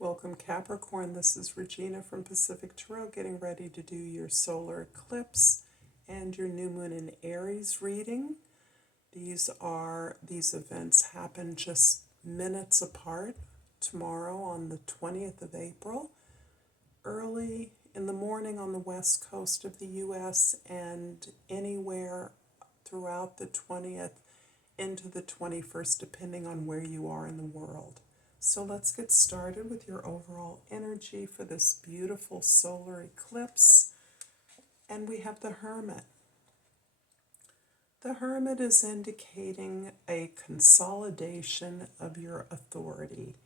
Welcome Capricorn, this is Regina from Pacific Tarot getting ready to do your solar eclipse and your new moon in Aries reading. These events happen just minutes apart tomorrow on the 20th of April, early in the morning on the west coast of the US and anywhere throughout the 20th into the 21st depending on where you are in the world. So let's get started with your overall energy for this beautiful solar eclipse. And we have the Hermit. The Hermit is indicating a consolidation of your authority.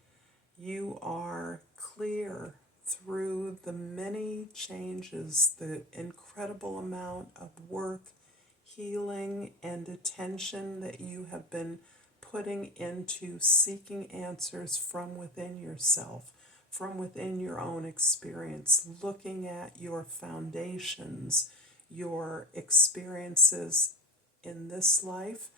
You are clear through the many changes, the incredible amount of work, healing, and attention that you have been putting into seeking answers from within yourself, from within your own experience, looking at your foundations, your experiences in this life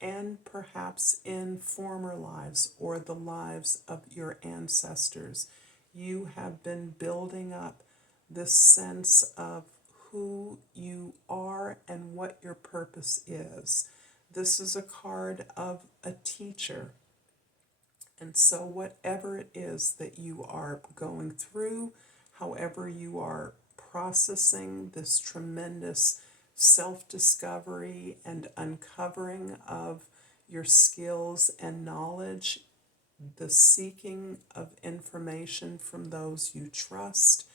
and perhaps in former lives or the lives of your ancestors. You have been building up this sense of who you are and what your purpose is. This is a card of a teacher. And so whatever it is that you are going through, however you are processing this tremendous self-discovery and uncovering of your skills and knowledge, the seeking of information from those you trust,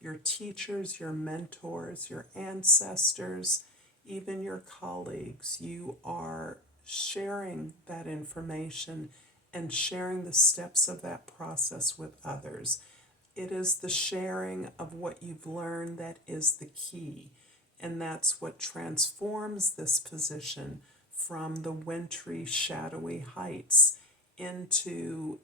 your teachers, your mentors, your ancestors, even your colleagues. You are sharing that information and sharing the steps of that process with others. It is the sharing of what you've learned that is the key, and that's what transforms this position from the wintry, shadowy heights into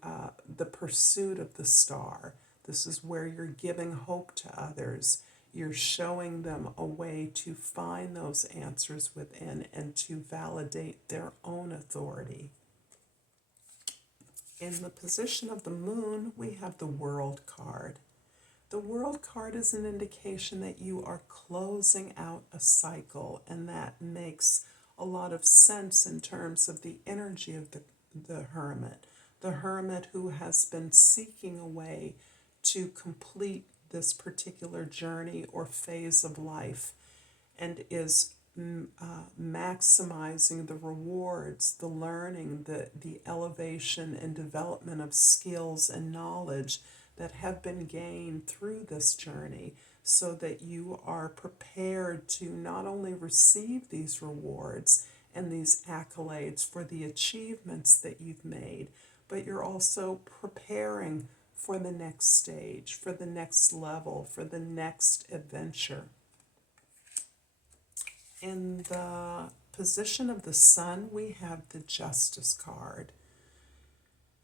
the pursuit of the star. This is where you're giving hope to others. You're showing them a way to find those answers within and to validate their own authority. In the position of the moon, we have the World card. The World card is an indication that you are closing out a cycle, and that makes a lot of sense in terms of the energy of the Hermit. The Hermit who has been seeking a way to complete this particular journey or phase of life and is maximizing the rewards, the learning, the elevation and development of skills and knowledge that have been gained through this journey, so that you are prepared to not only receive these rewards and these accolades for the achievements that you've made, but you're also preparing for the next stage, for the next level, for the next adventure. In the position of the Sun, we have the Justice card.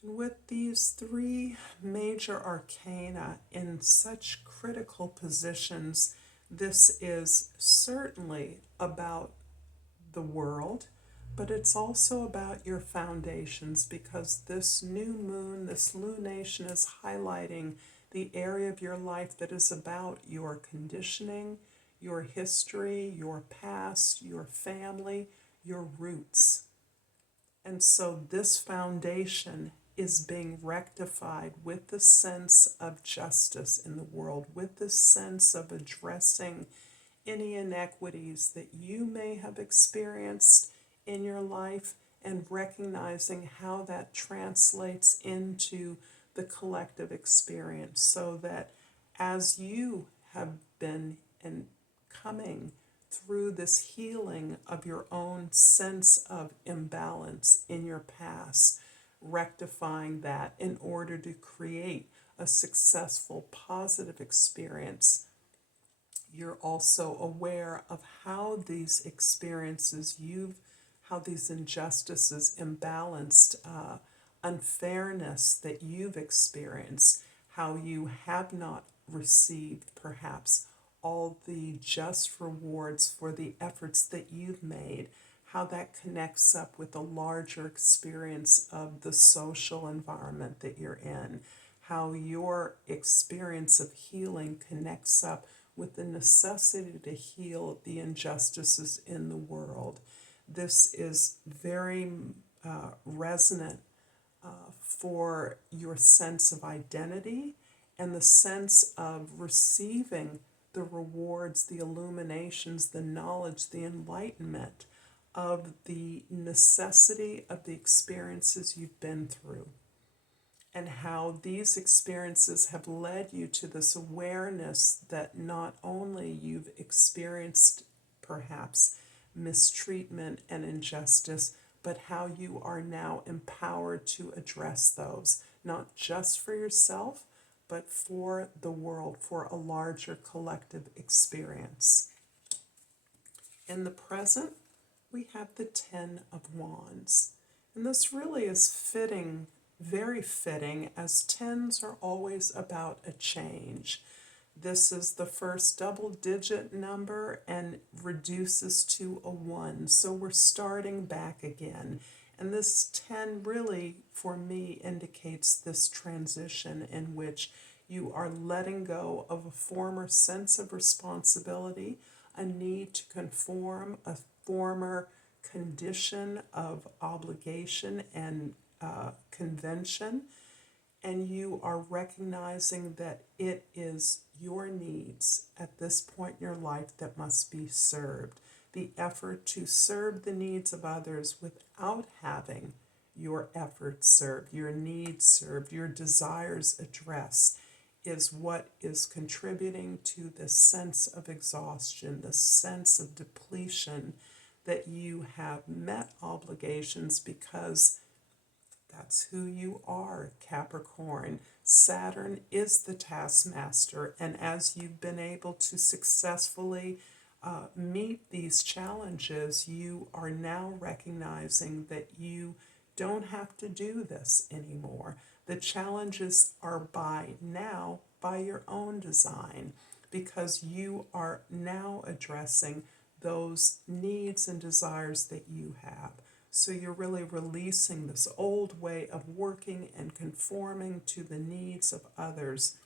And with these three major arcana in such critical positions, this is certainly about the world, but it's also about your foundations, because this new moon, this lunation, is highlighting the area of your life that is about your conditioning, your history, your past, your family, your roots. And so this foundation is being rectified with the sense of justice in the world, with the sense of addressing any inequities that you may have experienced in your life and recognizing how that translates into the collective experience, so that as you have been and coming through this healing of your own sense of imbalance in your past, rectifying that in order to create a successful, positive experience, you're also aware of how these experiences how these injustices, imbalanced unfairness that you've experienced, how you have not received perhaps all the just rewards for the efforts that you've made, how that connects up with the larger experience of the social environment that you're in, how your experience of healing connects up with the necessity to heal the injustices in the world. This is very resonant for your sense of identity and the sense of receiving the rewards, the illuminations, the knowledge, the enlightenment of the necessity of the experiences you've been through, and how these experiences have led you to this awareness that not only you've experienced perhaps mistreatment and injustice, but how you are now empowered to address those, not just for yourself, but for the world, for a larger collective experience. In the present, we have the Ten of Wands. And this really is fitting, very fitting, as tens are always about a change. This is the first double-digit number and reduces to a 1. So we're starting back again. And this 10 really, for me, indicates this transition in which you are letting go of a former sense of responsibility, a need to conform, a former condition of obligation and convention, and you are recognizing that it is your needs at this point in your life that must be served. The effort to serve the needs of others without having your efforts served, your needs served, your desires addressed, is what is contributing to this sense of exhaustion, the sense of depletion, that you have met obligations because that's who you are, Capricorn. Saturn is the taskmaster, and as you've been able to successfully meet these challenges, you are now recognizing that you don't have to do this anymore. The challenges are by your own design, because you are now addressing those needs and desires that you have. So you're really releasing this old way of working and conforming to the needs of others.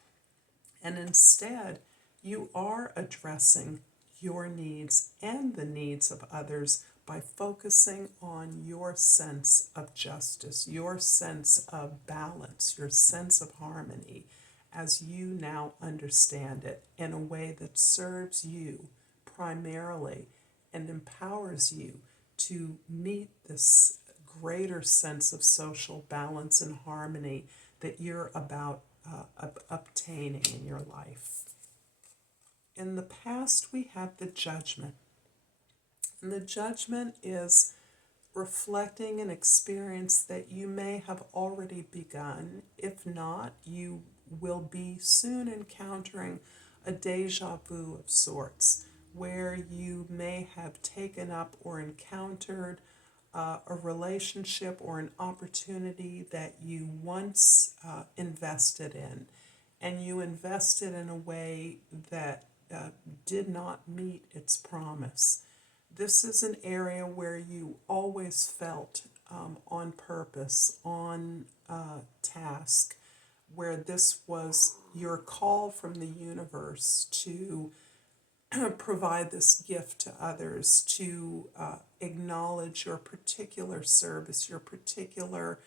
And instead, you are addressing your needs and the needs of others by focusing on your sense of justice, your sense of balance, your sense of harmony, as you now understand it in a way that serves you primarily and empowers you to meet this greater sense of social balance and harmony that you're about obtaining in your life. In the past, we have the Judgment. And the Judgment is reflecting an experience that you may have already begun. If not, you will be soon encountering a deja vu of sorts, where you may have taken up or encountered a relationship or an opportunity that you once invested in, and you invested in a way that did not meet its promise. This is an area where you always felt on purpose, on task, where this was your call from the universe to provide this gift to others, to acknowledge your particular service, your particular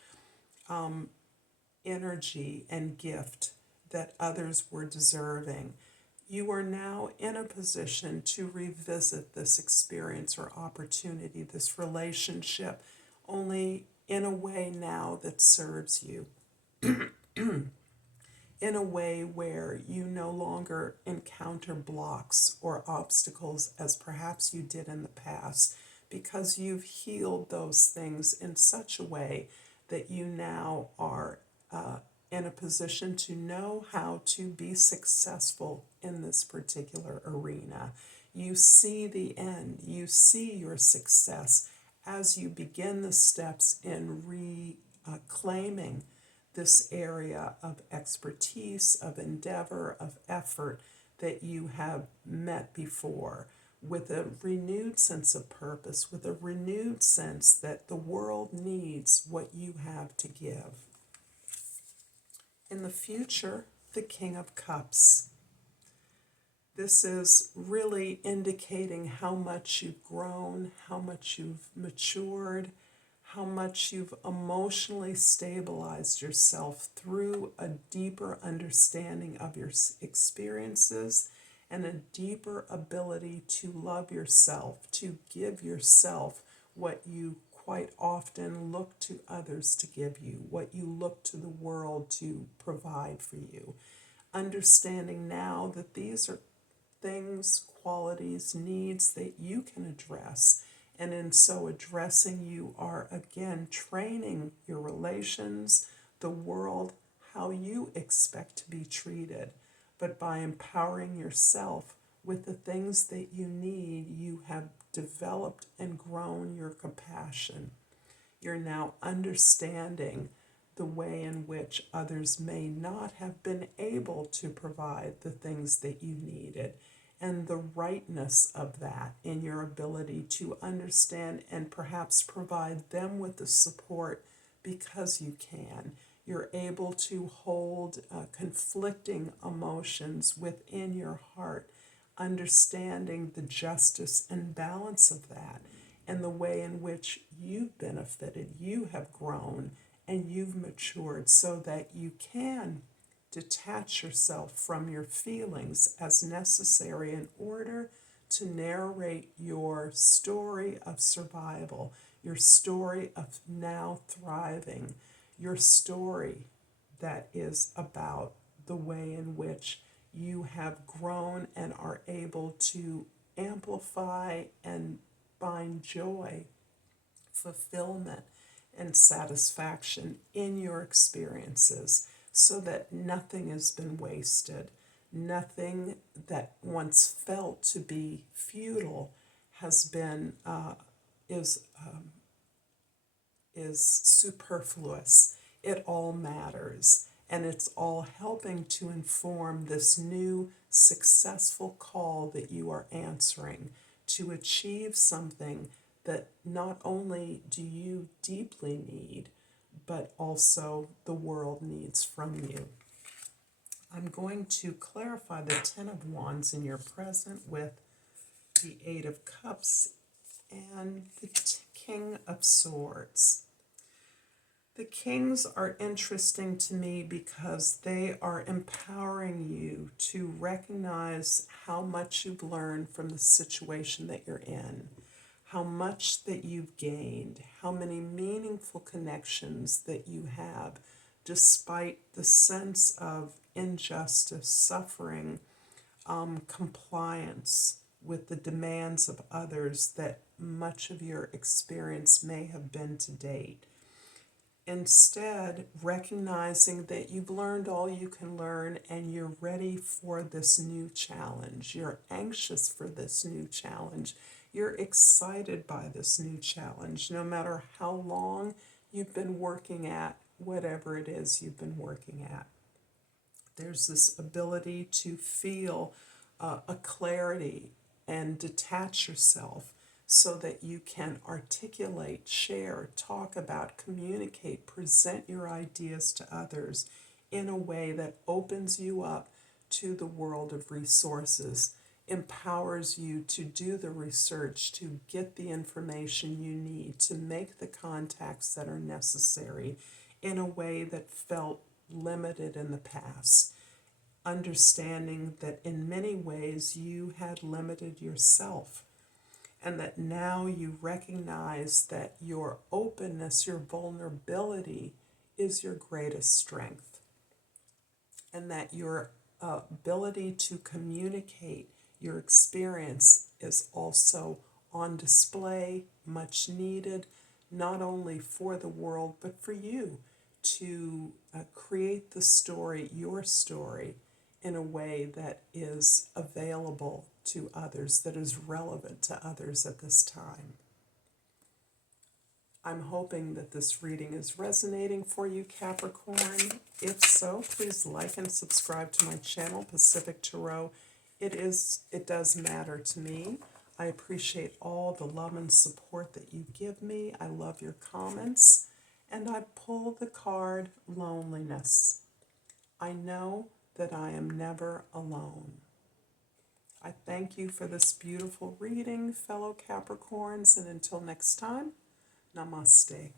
energy and gift that others were deserving. You are now in a position to revisit this experience or opportunity, this relationship, only in a way now that serves you. In a way where you no longer encounter blocks or obstacles as perhaps you did in the past, because you've healed those things in such a way that you now are in a position to know how to be successful in this particular arena. You see the end, you see your success as you begin the steps in reclaiming this area of expertise, of endeavor, of effort that you have met before, with a renewed sense of purpose, with a renewed sense that the world needs what you have to give. In the future, the King of Cups. This is really indicating how much you've grown, how much you've matured, how much you've emotionally stabilized yourself through a deeper understanding of your experiences and a deeper ability to love yourself, to give yourself what you quite often look to others to give you, what you look to the world to provide for you. Understanding now that these are things, qualities, needs that you can address. And in so addressing, you are again training your relations, the world, how you expect to be treated. But by empowering yourself with the things that you need, you have developed and grown your compassion. You're now understanding the way in which others may not have been able to provide the things that you needed, and the rightness of that in your ability to understand and perhaps provide them with the support because you can. You're able to hold conflicting emotions within your heart, understanding the justice and balance of that, and the way in which you've benefited, you have grown, and you've matured so that you can detach yourself from your feelings as necessary in order to narrate your story of survival, your story of now thriving, your story that is about the way in which you have grown and are able to amplify and find joy, fulfillment, and satisfaction in your experiences so that nothing has been wasted. Nothing that once felt to be futile has been is superfluous. It all matters, and it's all helping to inform this new successful call that you are answering to achieve something that not only do you deeply need, but also the world needs from you. I'm going to clarify the Ten of Wands in your present with the Eight of Cups and the King of Swords. The kings are interesting to me because they are empowering you to recognize how much you've learned from the situation that you're in, how much that you've gained, how many meaningful connections that you have, despite the sense of injustice, suffering, compliance with the demands of others that much of your experience may have been to date. Instead, recognizing that you've learned all you can learn and you're ready for this new challenge. You're anxious for this new challenge. You're excited by this new challenge, no matter how long you've been working at whatever it is you've been working at. There's this ability to feel a clarity and detach yourself so that you can articulate, share, talk about, communicate, present your ideas to others in a way that opens you up to the world of resources, empowers you to do the research, to get the information you need, to make the contacts that are necessary in a way that felt limited in the past. Understanding that in many ways you had limited yourself, and that now you recognize that your openness, your vulnerability is your greatest strength, and that your ability to communicate your experience is also on display, much needed, not only for the world, but for you to create the story, your story, in a way that is available to others, that is relevant to others at this time. I'm hoping that this reading is resonating for you, Capricorn. If so, please like and subscribe to my channel, Pacific Tarot. It does matter to me. I appreciate all the love and support that you give me. I love your comments. And I pull the card Loneliness. I know that I am never alone. I thank you for this beautiful reading, fellow Capricorns, and until next time, Namaste.